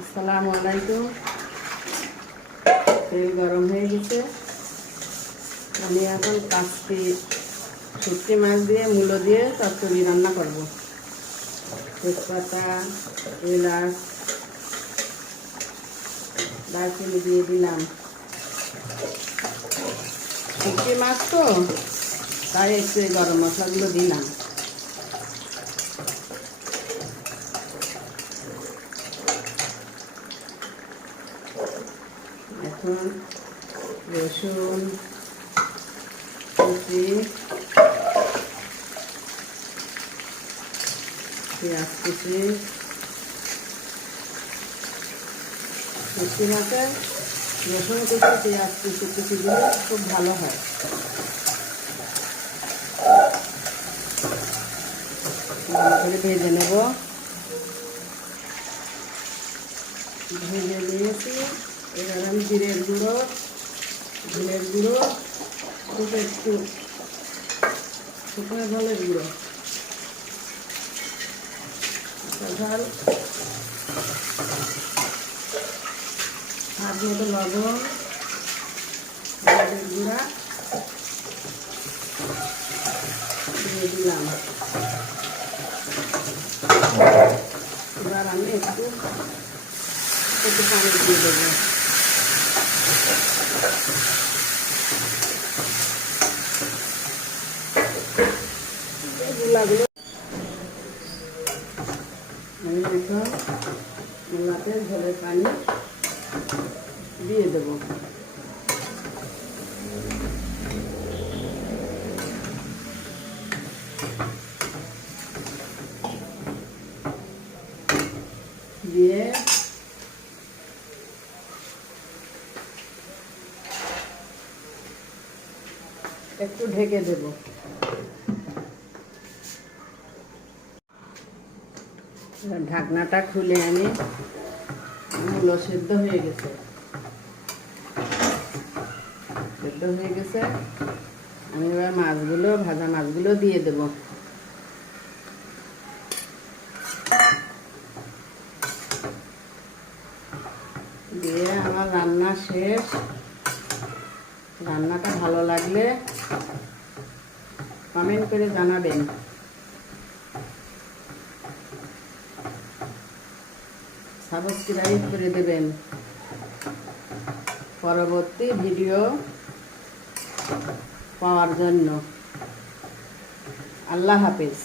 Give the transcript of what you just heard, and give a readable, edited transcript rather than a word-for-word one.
আসসালামু আলাইকুম। তেল গরম হয়ে গেছে। আমি এখন শুটকি মাছ দিয়ে মূলো দিয়ে চচ্চড়ি রান্না করব। তেজপাতা, এলাচ, দারচিনি দিয়ে দিলাম। শুটকি মাছ তো তাই একটু গরম মশলাগুলো দিলাম। এখন রসুন কুচি, পেঁয়াজ কুচি, শুটকি মাছের রসুন কুচি, পেঁয়াজ কুচি দিলে খুব ভালো হয়। ভালো করে ভেজে নেব। ভেজে নিয়েছি। এবার আমি জিরের গুঁড়ো, ধনের গুঁড়ো, একটু শুকনো ঝালের গুঁড়ো, ঝাল, হাত মতো লবণ, হলুদের গুঁড়া দিয়ে দিলাম। এবার আমি একটু পানি দিয়ে দেবো। এগুলাগুলো আমি এখন মূলাতে ঝোলের পানি দিয়ে দেবো। দিয়ে একটু ঢেকে দেব। ঢাকনাটা খুলে আমি মূলো সেদ্ধ হয়ে গেছে। আমি এবার ভাজা মাছগুলো দিয়ে দেব। দিয়ে আমার রান্না শেষ। রান্নাটা ভালো লাগলে কমেন্ট করে জানাবেন। সাবস্ক্রাইব করে দেবেন পরবর্তী ভিডিও পাওয়ার জন্য। আল্লাহ হাফেজ।